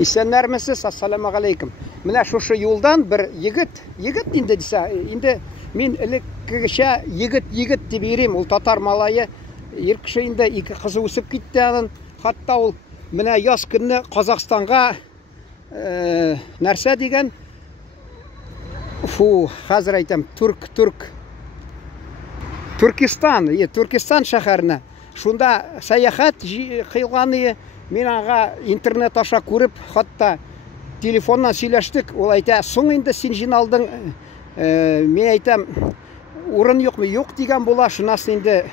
Исәннәрмесез, ассаламуалейкум. Менә шушы юлдан бер егет инде дисә, инде мин элеккечә егет дип йөрим. Ул татар малае, ир кеше инде, ике кызы үсеп китте аның. Хатта ул менә яз көнне Казакстанга нәрсә дигән? Хәзер әйтәм, Түркистан шәһәренә. Шунда сәяхәт кылганы, мин аңа интернет аша күреп, хатта телефоннан сөйләштек. Ул әйтә, соң инде син җыйналдың. Мин әйтәм, урын юкмы? Юк дигән була. Шуннан инде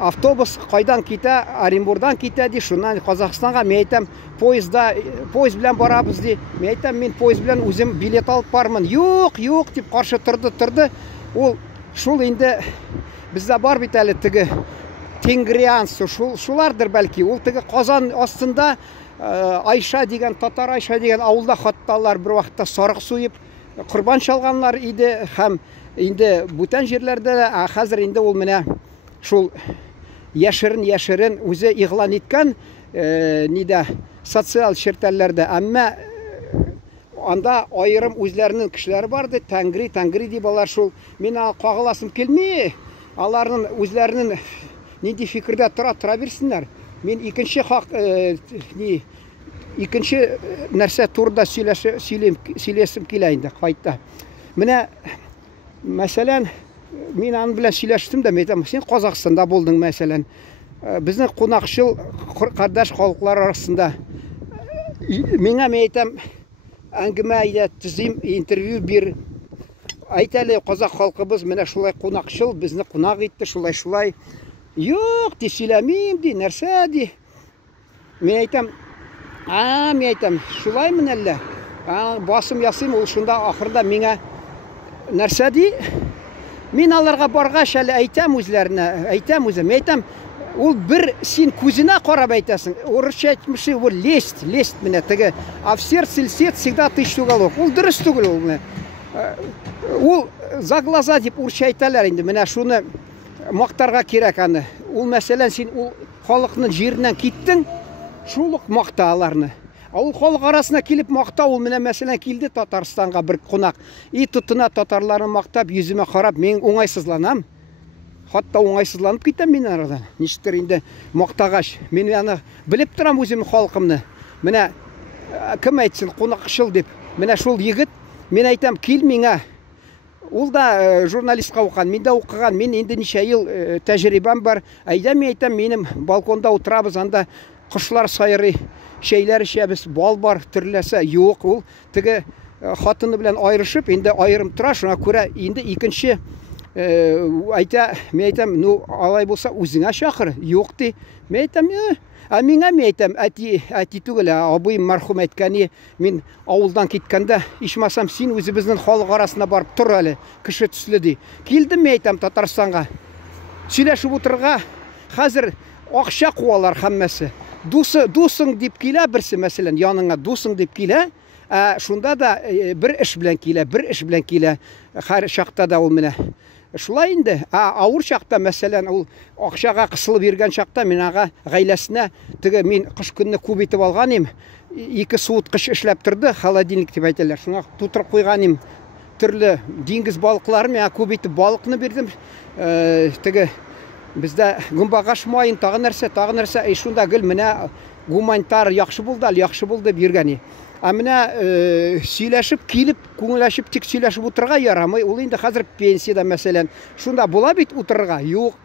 автобус кайдан китә? Оренбургдан китә ди. Шуннан Казакстанга. Мин әйтәм, поезд белән барабыз ди. Мин әйтәм, мин поезд белән үзем билет алып бармын. Юк дип каршы торды. Ул шул инде бездә бар бит әле теге Тенгриансы, шулардыр бәлки. Ул теге Казан астында Айша дигән, татар Айша дигән авылда хатталар бер вакытта сарык суеп, курбан чалганнар иде һәм инде бүтән җирләрдә дә, хәзер инде ул менә шул яшерен үзе игълан иткән нидә социаль шертәлләрдә. Әмма анда айрым үзләренең кешеләре барды, Тәңри дип алар шул. Мин кагыласым килми, аларның үзләренең нинди фикердә тора бирсеннәр. Мин икенче нәрсә турында сөйләсем килә инде кайта. Менә мәсәлән, мин аны белән сөйләштем дә, әйтәм, син Казакстанда булдың мәсәлән. Безнең кунакчыл кардәш халыклар арасында. Миңа әйтәм, әңгәмә төзим, интервью бир. Әйт әле, казак халкыбыз менә шулай кунакчыл, безне кунак итте, шулай. Юк, ди, сөйләмим, ди, нәрсә ди. Мин әйтәм, шулаймын әллә. Басым ясыйм, ул шунда ахырда миңа нәрсә ди? Мин аларга баргач әле әйтәм үзләренә, Мин әйтәм, ул бер син күзенә карап әйтәсең. Урысча әйтмеши, ул лесть менә теге. А в сердце льстец всегда тысяча уголов. Ул дөрес түгел ул менә. Ул за глаза дип урысча әйтәләр инде. Менә шуны мактарга кирәк аны. Ул мәсәлән, син ул халыкның җиреннән киттең, шул ук макта аларны. Ул халык арасына килеп макта, ул менә мәсәлән килде Татарстанга бер кунак. Тотына татарларны мактап, йөземә карап, мин уңайсызланам. Хатта уңайсызланып китәм мин арадан. Ништер инде мактагач, мин аны белеп торам үземнең халкымны. Менә кем әйтсен, кунакчыл дип. Менә шул егет, мин әйтәм, кил миңа. Ул да журналистка укыган, мин дә укыган. Мин инде ничә ел тәҗрибәм бар. Әйтәм, минем балконда утырабыз, анда кошлар сайрый, шәйләр эчәбез, бал бар, төрләсә. Юк, ул теге хатыны белән айрышып, инде айрым тора, шуңа күрә инде икенче мин әйтәм, ну алай булса үзеңә чакыр. Юк ди. Мин әйтәм, миңа мин әйтәм, әти түгел, абыйым мәрхүм әйткәне, мин авылдан киткәндә, ичмасам син үзебезнең халык арасында барып тор әле, кеше төсле ди. Килдем мин әйтәм Татарстанга. Сөйләшеп утырга, хәзер акча куалар һәммәсе. Дусың дип килә берсе, мәсәлән, яныңа дусың дип килә. Шунда да бер эш белән килә. Һәр чакта да ул менә шулай инде. Авыр чакта, мәсәлән, ул акчага кысылып йөргән чакта, мин ага гаиләсенә теге мин кыш көнне күп итеп алган идем. 2 суыткыч эшләп торды, холодильник дип әйтәләр. Шуңа тутырып куйган идем. Төрле диңгез балыкларын миңа күп итеп балыкны бирдем. Теге бездә гумбагаш майын, тагы нәрсә. Шунда гел менә гуманитар яхшы булды дип йөргән. Менә сөйләшеп килеп, күңеләшеп тик сөйләшеп утырга ярамый. Ул инде хәзер пенсияда, мәсәлән. Шунда була бит утырырга. Юк.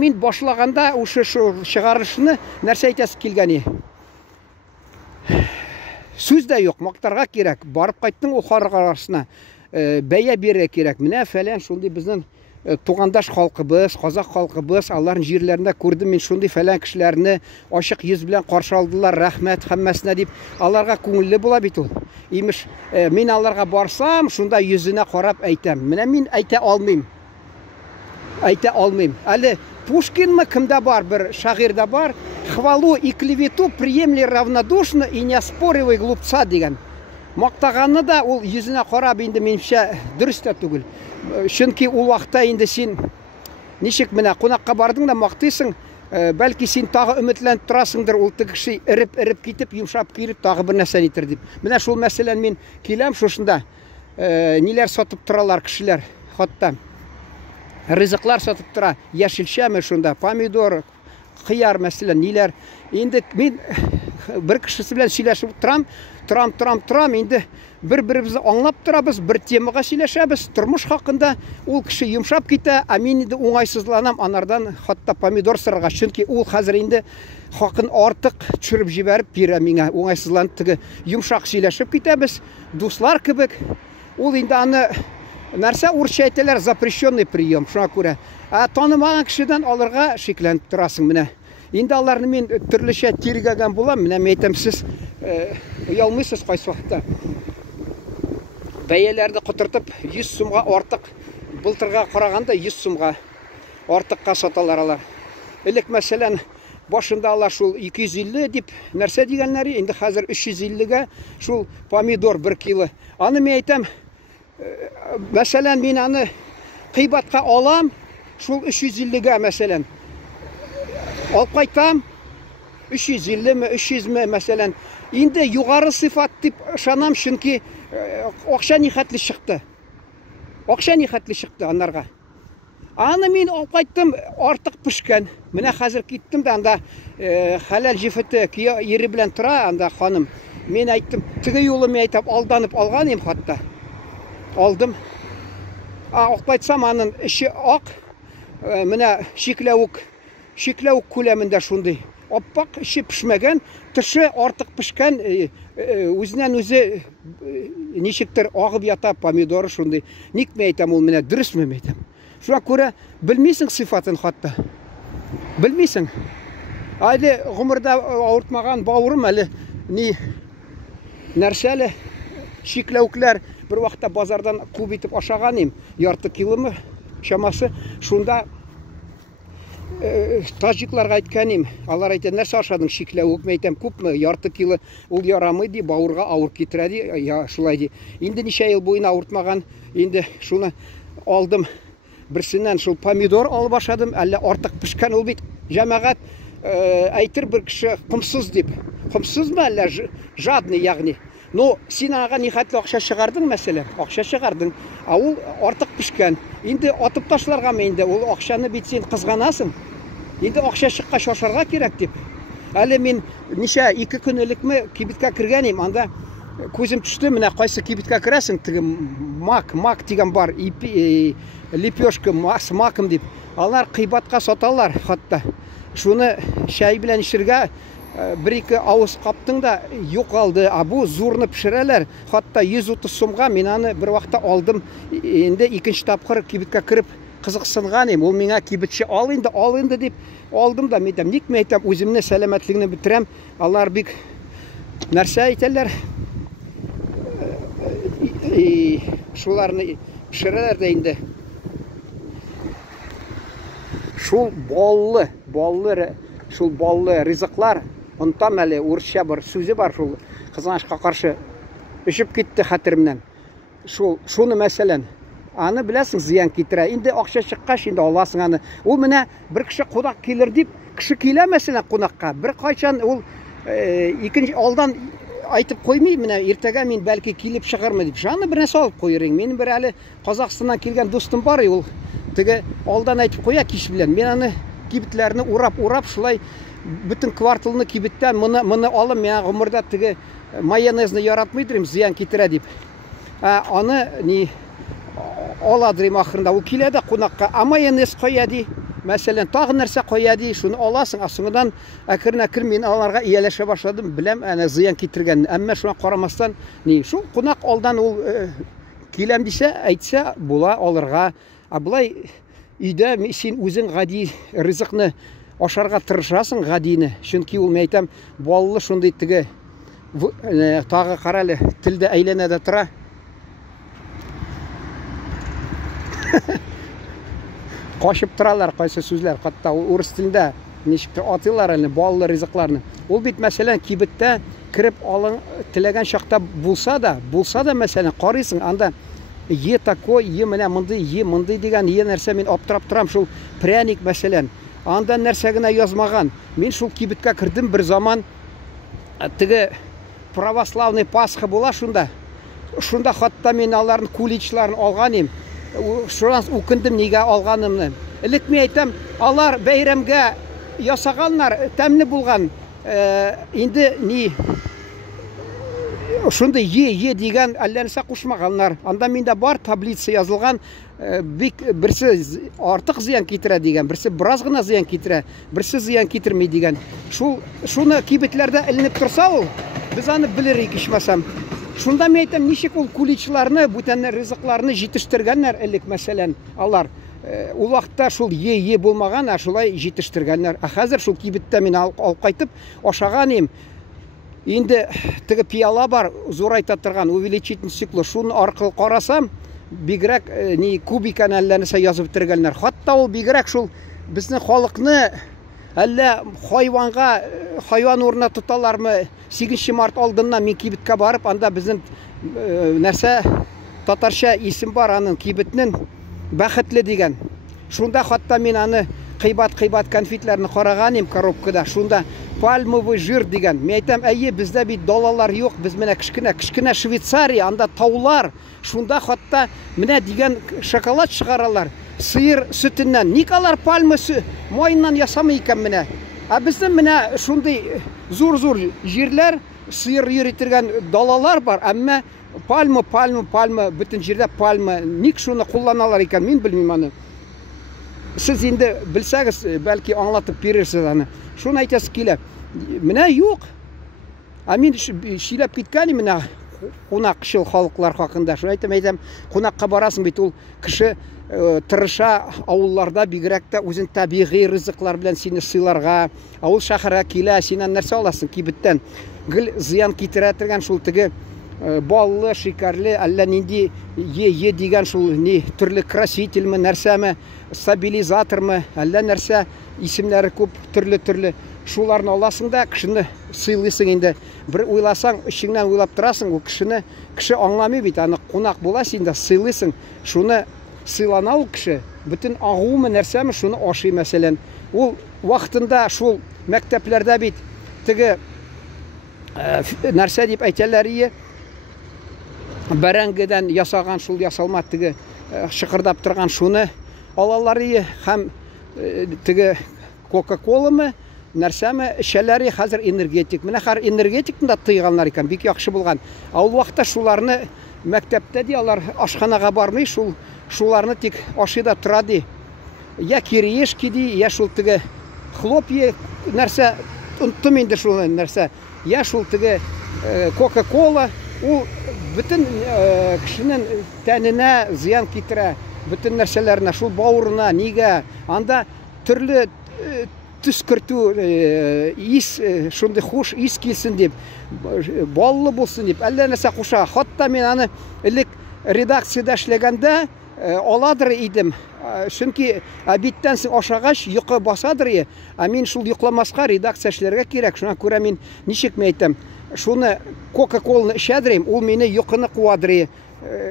Мин башлаганда ушы чыгарышны нәрсә әйтәсе килгән. Сүз дә юк, мактарга кирәк. Барып кайттың ул халык арасына. Бәя бирә кирәк. Менә фәлән шундый безнең тугандаш халкыбыз, казак халкыбыз, аларның җирләрендә күрдем мин шундый фәлән кешеләрне ачык йөз белән каршы алдылар, рәхмәт һәммәсенә дип. Аларга күңелле була бит ул. Имеш, мин аларга барсам, шунда йөзенә карап әйтәм. Менә мин әйтә алмыйм. Әле Пушкинмы кемдә бар, бер шагыйрьдә бар. Хвалу и клевету приемли равнодушно и не оспоривай глупца дигән. Мактаганны да ул йөзенә карап инде минемчә дөрес тә түгел. Чөнки ул вакытта инде син ничек менә кунакка бардың да мактыйсың, бәлки син тагы өметләнеп торасыңдыр, ул теге кеше эреп китеп, йомшап килеп, тагы бер нәрсә нитер дип. Менә шул мәсәлән мин киләм шушында, ниләр сатып торалар кешеләр, хатта ризыклар сатып тора, яшелчәме шунда, помидор, кыяр мәсәлән, ниләр. Инде мин бер кешесе белән сөйләшеп торам, инде бер-беребезне аңлап торабыз, бер темага сөйләшәбез, тормыш хакында. Ул кеше йомшап китә, ә мин инде уңайсызланам, анардан хатта помидор сорарга, чөнки ул хәзер инде хакын артык төшереп җибәреп бирә миңа, уңайсызланып теге йомшак сөйләшеп китәбез, дуслар кебек. Ул инде аны нәрсә урысча әйтәләр, запрещенный прием, шуңа күрә. Ә танымаган кешедән алырга шикләнеп торасың менә. Инде аларны мин төрлечә тиргәгән булам, менә әйтәм, сез уялмыйсыз кайсы вакытта. Бәяләрне котыртып 100 сумга артык, былтырга караганда 100 сумга артыкка саталар алар. Элек мәсәлән, башында алар шул 250 дип нәрсә дигәннәр, инде хәзер 350гә шул помидор 1 кило. Аны мин әйтәм, мәсәлән, мин аны кыйбатка алам, шул 350гә мәсәлән. Алып кайтам, 350ме, 300ме мәсәлән. Инде югары сыйфат дип ышанам, чөнки акча нихәтле чыкты. Акча нихәтле чыкты анарга. Аны мин алып кайттым, артык пешкән. Менә хәзер киттем дә анда хәләл җифете ире белән тора, анда ханым. Мин әйттем, теге юлы мин әйтеп алданып алган идем хатта. Алдым. Алып кайтсам, аның иши ак, менә шикләвек күләмендә шундый. Аппак, иши пешмәгән, тышы артык пешкән, үзеннән үзе ничектер агып ята помидоры шундый. Ник мен әйтәм, ул менә дөресме мен әйтәм. Шуңа күрә белмисең сыйфатын хатта. Белмисең. Әле гомердә авыртмаган бавырым әле нәрсәле шикләүкләр бер вакытта базардан күп итеп ашаган идем, ярты киломе чамасы. Шунда таҗикларга әйткән идем. Алар әйтә, нәрсә ашадың, шикләвек? Мен әйтәм, күпме, ярты кило, ул ярамый ди, бавырга авыр китерә ди. Я, шулай ди. Инде ничә ел буена авыртмаган, инде шуны алдым. Берсеннән шул помидор алып ашадым, әллә артык пешкән, ул бит җәмәгать әйтер бер кеше кымсыз дип. Кымсызмы әллә жадный, ягъни. Но син ага нихәтле акча чыгардың мәсәлән, акча чыгардың, а ул артык пешкән. Инде атып ташларгамы инде, ул акчаны бит син кызганасың. Инде акча чыкка шашарга кирәк дип. Әле мин ничә 2 көн элекме кибеткә кергән идем, анда күзем төште, менә кайсы кибеткә керәсең, теге мак дигән бар, лепешка, макым дип. Алар кыйбатка саталар хатта. Шуны чәй белән ишергә 1-2 авыз каптың да юкалды. Бу зурны пешерәләр. Хатта 130 сумга мин аны бер вакытта алдым. Инде икенче тапкыр кибеткә кереп кызыксынган идем. Ул миңа кибетче ал инде дип алдым да, мен ник мен әйтәм, үземне сәламәтлегне битерәм. Алар бик нәрсә әйтәләр. Шуларны пешерәләр дә инде. Шул баллы ризыклар, онтам әле урысча бер сүзе бар, шул кызганычка каршы өшеп китте хәтеремнән. Шуны мәсәлән, аны беләсең, зыян китерә. Инде акча чыккач, инде аласың аны. Ул менә бер кеше кунак килер дип, кеше килә мәсәлән кунакка. Бер кайчан ул икенче алдан айтып коймый, менә иртәгә мин бәлки килеп чыгармы дип. Шуны бер нәрсә алып куйырың. Минем бер әле Казакстаннан килгән дустым бар, ул теге алдан әйтеп куя кич белән. Мен аны кибетләрне урап шулай бөтен кварталны кибеттән моны алым, мен гомердә теге майонезны яратмыйдым, зыян китерә дип. Аны ни аладырым ахырында, ул килә дә кунакка, майонез кая ди, мәсәлән, тагы нәрсә кая ди, шуны аласың, соңыннан әкрен мин аларга ияләшә башладым, беләм, әнә зыян китергән. Әмма шуңа карамастан, шул кунак алдан ул киләм дисә, әйтсә була алырга. Булай өйдә син үзең гади ризыкны ашарга тырышасың, гадине. Чөнки ул, мен әйтәм, баллы шундый теге тагы каралы, телдә әйләнә дә тора. Кашып торалар кайсы сүзләр, хатта урыс телендә ничек атыйлар әле баллы ризыкларны. Ул бит мәсәлән кибеттә кирип алың теләгән чакта булса да мәсәлән карыйсың, анда такой, менә мондый дигән нәрсә, мин аптырап торам. Шул пряник мәсәлән, анда нәрсә генә язмаган. Мин шул кибеткә кирдем бер заман, теге православный Пасха була шунда. Шунда хатта мин аларның куличларын алган идем. Шуннан укындым нигә алганымны. Элек мен әйтәм, алар бәйрәмгә ясаганнар, тәмле булган. Инде ни шунда е дигән әллә нәрсә кушмаганнар. Анда миндә бар таблица язылган, бик берсе артык зыян китерә дигән, берсе бераз гына зыян китерә, берсе зыян китерми дигән. Шуны кибетләрдә эленеп торса ул, без аны белерик ичмасам. Шунда мен әйтәм, ничек ул куличларны, бүтән ризыкларны җитештергәннәр элек мәсәлән алар. Ул вакытта шул е булмаган, шулай җитештергәннәр. Хәзер шул кибеттә мин алып кайтып ашаган идем. Инде теге пияла бар, зурайта торган, увеличительный стекло. Шуны аркылы карасам, бигрәк ни кубикан әллә нәрсә язып бетергәннәр. Хатта ул бигрәк шул безнең халыкны әллә хайван урына тоталармы? 8 март алдыннан мин кибеткә барып, анда безнең нәрсә татарча исем бар аның кибетнең бәхетле дигән. Шунда хатта мин аны кыйбат конфетларны караган идем коробкада. Шунда пальмовый жир дигән. Мен әйтәм, әйе, бездә бит далалар юк, без менә кичкенә Швейцария, анда таулар. Шунда хатта менә дигән шоколад чыгаралар. Сыер сөтеннән. Ник алар пальма майыннан ясамый икән менә? Бездә менә шундый зур җирләр, сыер йөритергән далалар бар, әмма пальма, бөтен җирдә пальма. Ник шуны кулланалар икән, мин белмим аны. Сез инде белсәгез, бәлки аңлатып бирерсез аны. Шуны әйтәсе килә. Менә юк. Мин шиләп киткән менә кунакчыл халыклар хакында. Шуны әйтәм, кунакка барасың бит, ул кеше тырыша авылларда бигрәк тә үзен табигый ризыклар белән сине сыйларга. Авыл шәһәргә килә, синнән нәрсә аласың кибеттән? Гел зыян китерә торган шул теге баллы, шикарлы, әллә нинди е дигән шул ни төрле красительме, нәрсәме, стабилизатормы, әллә нәрсә исемнәре күп төрле. Шуларны аласың да кешене сыйлыйсың инде. Бер уйласаң, ичеңнән уйлап торасың, ул кеше аңламый бит, аны кунак була, син дә сыйлыйсың. Шуны сыйлана ул кеше, бөтен агуымы нәрсәме шуны ашый мәсәлән. Ул вакытында шул мәктәпләрдә бит теге нәрсә дип әйтәләр ие, бәрәңгедән ясаган шул ясалма теге шыкырдап торган шуны алалар ие, һәм теге Кока-Коламы нәрсәме эчәләр, хәзер энергетик. Менә хәр энергетикны да тыйганнар икән, бик яхшы булган. Ул вакытта шуларны мәктәптә ди, алар ашханага бармый, шуларны тик ашый да тора ди. Я кириешки ди, я шул теге хлопья нәрсә, оныттым инде шул нәрсә. Я шул теге Кока-Кола, ул бөтен кешенең тәненә зыян китерә, бөтен нәрсәләренә, шул бавырына, нигә? Анда төрле төс кертү, шундый хуш ис килсен дип, баллы булсын дип, әллә нәрсә куша. Хатта мин аны элек редакциядә эшләгәндә аладыр идем. Чөнки биттән соң ашагач йокы басадыр. Мин шул йокламаска редакция эшләргә кирәк. Шуңа күрә мин ничек әйтәм, шуны Кока-Коланы эчәдерим, ул мине йокыны куадыр.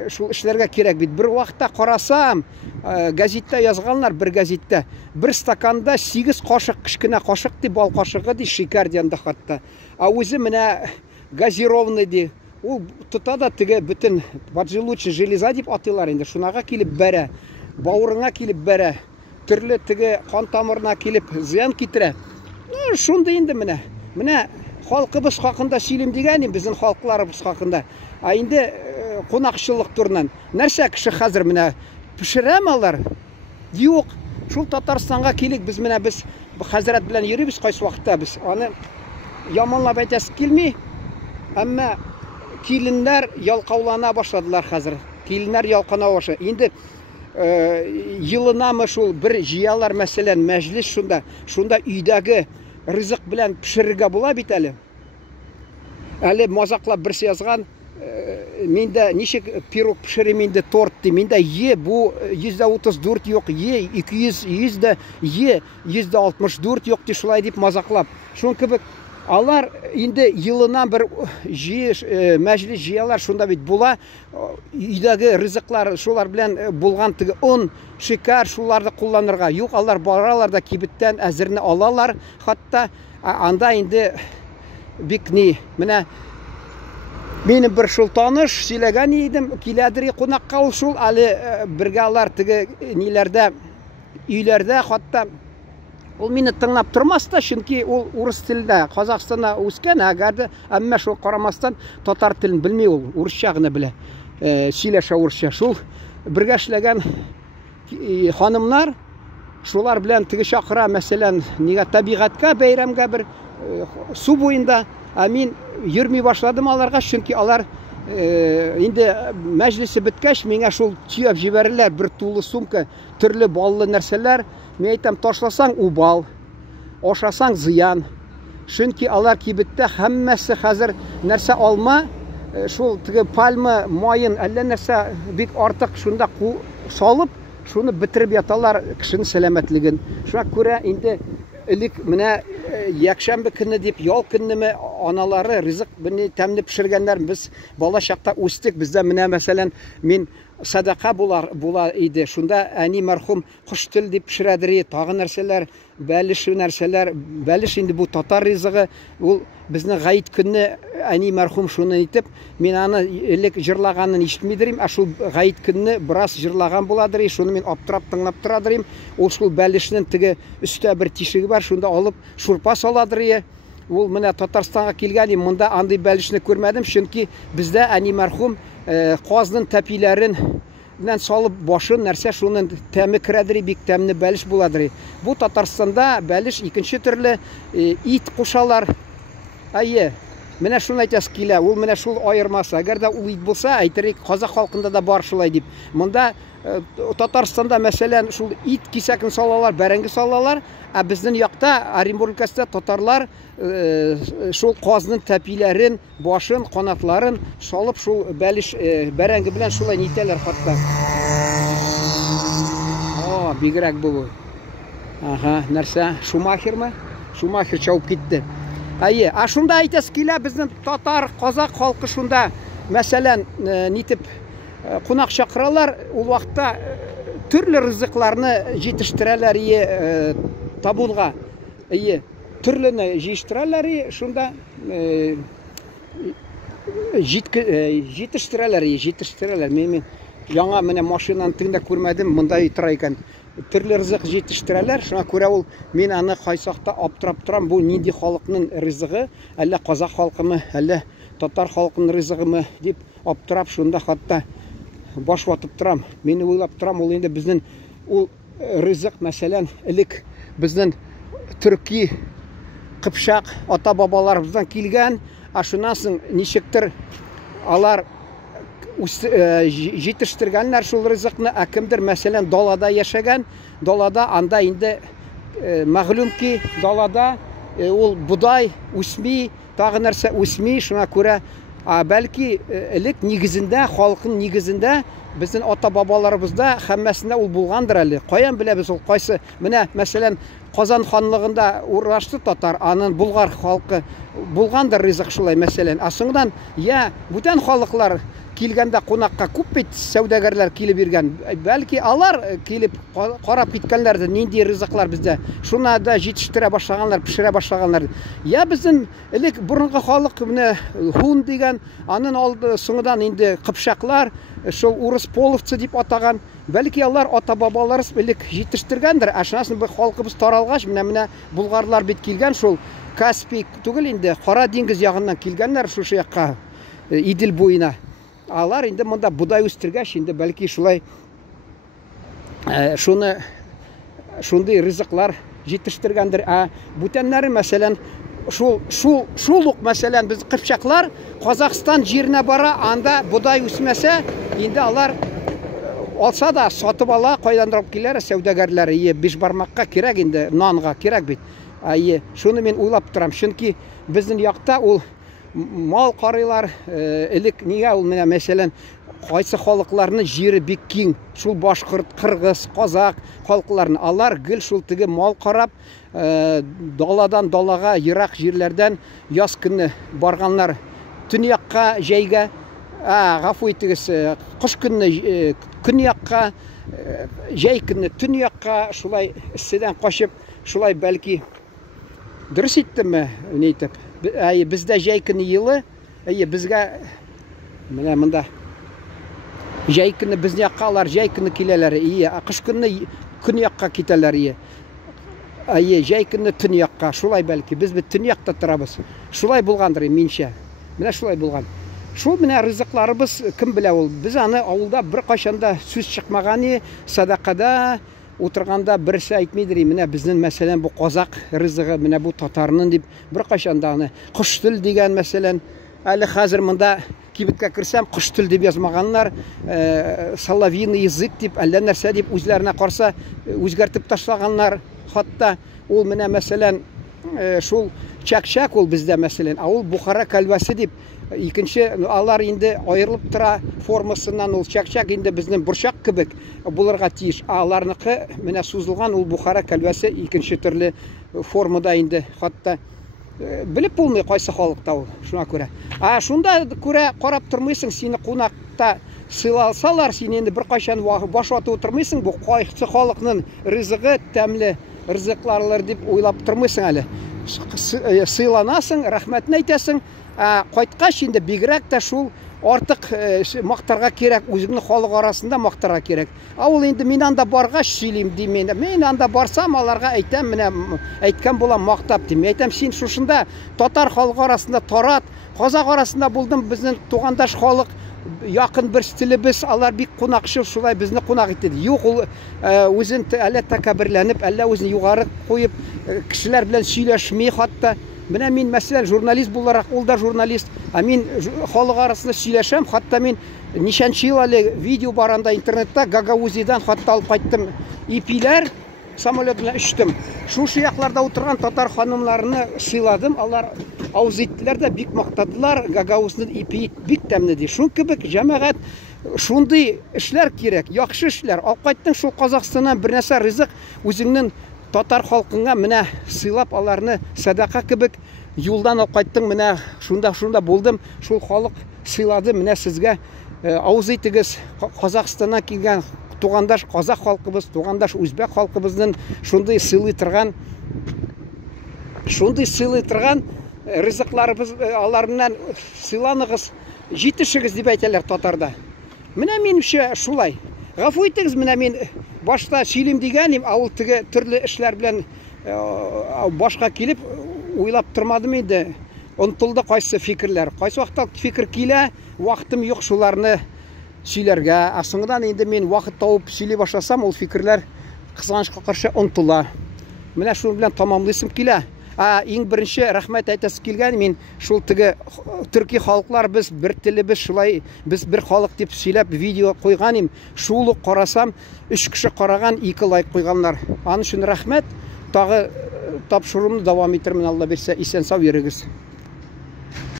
Шул эшләргә кирәк бит. Бер вакытта карасам, газеттә язганнар, бер газеттә, бер стаканда 8 кашык, кичкенә кашык ди, бал кашыгы ди, шикәр дигәндә хатта. Үзе менә газированный ди. Ул тота да теге бөтен поджелудочный железа дип атыйлар инде. Шунага килеп бәрә, бавырыңа килеп бәрә, төрле теге кан тамырына килеп зыян китерә. Шунда инде менә халкыбыз хакында сөйлим дигән, безнең халыкларыбыз хакында. Инде кунакчылык турынан нәрсә кеше хәзер менә пешерәме алар? Юк. Шул Татарстанга килик, без хәзрәт белән йөрибез кайсы вакытта, без аны яманлап әйтәсе килми. Әмма киленнәр ялкаулана башладылар хәзер. Киленнәр ялкана башлады. Инде елынамы шул бер җыялар мәсәлән мәҗлис шунда өйдәге ризык белән пешерергә була бит әле. Әле мазаклап берсе язган, миндә ничек пирог пешерим инде, торт ди, миндә бу 134 юк, 200 164 юк ди, шулай дип мазаклап. Шун кебек Алар инде йылына бер мәҗлис җыялар, шунда бит була. Өйдәге ризыклар шулар белән булган теге он, шикәр шуларны кулланырга. Юк, алар баралар да кибеттән әзерне алалар. Хатта анда инде бик ни, менә минем бер шул таныш сөйләгән идем, киләдер кунакка ул шул, әле бергә алар теге ниләрдә, өйләрдә, хатта ул мине тыңлап тормас та, чөнки ул урыс телендә, Казакстанда үскән, әгәрде, әмма шул карамастан татар телен белми, ул урысча гына белә, сөйләшә урысча. Шул бергә эшләгән ханымнар, шулар белән теге чакыра, мәсәлән, нигә табигатькә, бәйрәмгә бер су буенда, мин йөрми башладым аларга, чөнки алар инде мәҗлесе беткәч, миңа шул төяп җибәрәләр, бер тулы сумка, төрле баллы нәрсәләр. Мен әйтәм, ташласаң убал, ашасаң зыян. Чөнки алар кибеттә һәммәсе хәзер нәрсә алма, шул теге пальма майын, әллә нәрсә бик артык шунда салып, шуны бетереп яталар кешенең сәламәтлеген. Шуңа күрә инде элек менә якшәмбе көнне дип, ял көннеме аналары ризык белән тәмле пешергәннәр. Без бала чакта үстек, бездә менә мәсәлән мин садака була иде. Шунда әни мәрхүм кош тел дип пешерәдер, тагы нәрсәләр, бәлеш нәрсәләр. Бәлеш инде бу татар ризыгы, ул безнең гаит көнне әни мәрхүм шуны әйтеп, мин аны элек җырлаганын ишетмидерим, шул гаит көнне бераз җырлаган буладыр, шуны мин аптырап тыңлап торадыр. Ул шул бәлешнең теге өстә бер тишеге бар, шунда алып шурпа саладыр. Ул менә Татарстанга килгән, монда андый бәлешне күрмәдем, чөнки бездә әни мәрхүм казның тәпиләрен белән салып башын нәрсә шуның тәме керәдер, бик тәмле бәлеш буладыр. Бу Татарстанда бәлеш икенче төрле ит кушалар. Менә шуны әйтәс килә, ул менә шул аермасы. Әгәр дә ул ит булса, әйтерик, Казак халкында да бар шулай дип. Монда Татарстанда мәсәлән шул ит кисәкен салалар, бәрәңге салалар, безнең якта Оренбургта татарлар шул казның тәпиләрен, башын, канатларын салып шул бәлеш бәрәңге белән шулай нитәләр хатта. Бигрәк бу. Нәрсә? Шумахерме? Шумахер чауып китте. Шунда әйтәс килә, безнең татар, казак халкы шунда мәсәлән нитеп кунак чакыралар, ул вакытта төрле ризыкларны җитештерәләр, табулга. Төрлене җитештерәләр, шунда җитештерәләр. Мен яңа менә машинаны тыңда күрмәдем, монда тора икән. Төрле ризык җитештерәләр, шуңа күрә ул мин аны кайсакта аптырап торам, бу нинди халыкның ризыгы, әллә казак халкымы, әллә татар халкының ризыгымы дип аптырап, шунда хатта баш ватып торам. Мен уйлап торам, ул инде безнең ул ризык, мәсәлән, элек безнең төрки Кыпчак ата-бабаларыбыздан килгән, шуннан соң ничектер алар җитештергәннәр шул ризыкны, кемдер мәсәлән далада яшәгән, далада анда инде мәгълүм ки далада ул будай үсми, тагы нәрсә үсми, шуңа күрә бәлки элек нигезендә, халкын нигезендә безнең ата-бабаларыбызда һәммәсендә ул булгандыр әле. Каян беләбез ул кайсы? Менә мәсәлән Казан ханлыгында урашты татар, аның булгар халкы булгандыр ризык шулай мәсәлән. Соңдан бүтән халыклар килгәндә кунакка күп бит сәүдәгәрләр килеп йөргән. Бәлки алар килеп карап киткәннәрдер, нинди ризыклар бездә. Шуны да җитештерә башлаганнар, пешерә башлаганнар. Безнең элек борынгы халык менә хун дигән, аның алды соңдан инде Кыпчаклар, шул урыс половцы дип атаган. Бәлки алар ата-бабаларыбыз элек җитештергәндер. Шунасын бу халкыбыз таралгач, менә булгарлар бит килгән, шул Каспий түгел инде, Кара диңгез ягыннан килгәннәр шушы якка, Идел буена. Алар инде монда будай үстергәч, инде бәлки шулай шундый ризыклар җитештергәндер. Бүтәннәре мәсәлән шул ук мәсәлән без Кыпчаклар Казакстан җиренә бара, анда будай үсмәсә, инде алар алса да сатып ала, кайдандыр алып киләләр сәүдәгәрләре. Биш бармакка кирәк инде, нанга кирәк бит. Шуны мен уйлап торам, чөнки безнең якта ул мал карыйлар, элек нигә ул менә мәсәлән кайсы халыкларны җире бик киң, шул башкорт, кыргыз, казак халыкларны. Алар гел шул теге мал карап, даладан далага, ерак җирләрдән яз көнне барганнар төньякка җәйгә, гафу итегез, кыш көнне көньякка, җәй көнне төньякка, шулай иссәдән качып, шулай бәлки дөрес иттемме, ни әйтеп. Бездә җәй көнне елы, безгә менә монда җәй көнне безнең якка алар җәй көнне киләләр, кыш көнне көньякка китәләр. Җәй көнне төньякка, шулай бәлки без бит төньякта торабыз. Шулай булгандыр минчә. Менә шулай булган. Шул менә ризыкларыбыз кем белә ул. Без аны авылда бер кайчанда сүз чыкмаган, садакада утырганда берсе әйтмидер, менә безнең мәсәлән бу казак ризыгы, менә бу татарның дип бер кайчанда аны кыш тел дигән мәсәлән, әле хәзер монда кибеткә керсәм кыш тел дип язмаганнар, соловьиный язык дип, әллә нәрсә дип үзләренә карса үзгәртеп ташлаганнар. Хатта ул менә мәсәлән шул чак-чак ул бездә мәсәлән, ул Бухара кальвасы дип икенче алар инде аерылып тора формасыннан, ул чак-чак инде безнең бурчак кебек булырга тиеш. Аларныкы менә сузылган ул Бухара кальвасы икенче төрле формада инде. Хатта белеп булмый кайсы халыкта ул, шуңа күрә. Шунда күрә карап тормыйсың, сине кунакта сыйлалсалар, син инде бер кайчан баш ватып утырмыйсың, бу кайсы халыкның ризыгы тәмле ризыкларлар дип уйлап тормыйсың әле. Сыйланасың, рәхмәтне әйтәсең, кайткач инде бигрәк тә шул артык мактарга кирәк, үзеңнең халык арасында мактарга кирәк. Ул инде мин анда баргач сөйлим ди, мен анда барсам аларга әйтәм, менә әйткән булам мактап ди. Әйтәм, син шушында татар халык арасында тарат, казак арасында булдым, безнең тугандаш халык, якын бер стилебез, алар бик кунакчыл, шулай безне кунак итте. Юк, ул үзен әллә тәкәбберләнеп, әллә үзен югары куеп, кешеләр белән сөйләшми. Хатта менә мин мәсәлән журналист буларак, ул да журналист, мин халык арасында сөйләшәм. Хатта мин ничәнче ел әле видео баранда интернетта Гагаузидан хатта алып кайттым. Ипиләр самолет белән очтым. Шушы якларда утырган татар ханымларны сыйладым. Алар авыз иттеләр дә бик мактадылар. Гагаузның ипи бик тәмле ди. Шул кебек җәмәгать шундый эшләр кирәк, яхшы эшләр. Алып кайттың шул Казакстаннан бер нәрсә ризык үзеңнең татар халкыңа менә сыйлап аларны садака кебек юлдан алып кайттың, менә шунда булдым. Шул халык сыйлады, менә сезгә авыз итегез, Казакстаннан килгән тугандаш казак халкыбыз, тугандаш үзбәк халкыбызның шундый сыйлый торган ризыкларыбыз, аларыннан сыйланыгыз, җитешегез дип әйтәләр татарда. Менә минемчә шулай. Гафу итегез, менә мин башта сөйлим дигәнем, ул теге төрле эшләр белән башка килеп уйлап тормадым инде. Онтылды кайсы фикерләр. Кайсы вакытта фикер килә, вакытым юк шуларны сөйләргә. Соңдан инде мин вакыт тауып сөйли башласам, ул фикерләр кызганычка каршы онтыла. Менә шул белән тамамлыйсым килә. Иң беренче рәхмәт әйтәсе килгән, мин шул теге төрки халыклар, без бер телебез, шулай без бер халык дип сөйләп видео куйган. Шул ук карасам, 3 кеше караган, 2 лайк куйганнар. Аны өчен рәхмәт. Тагы тапшыруымны дәвам иттермен, Алла бирсә, исән-сау йөрегез.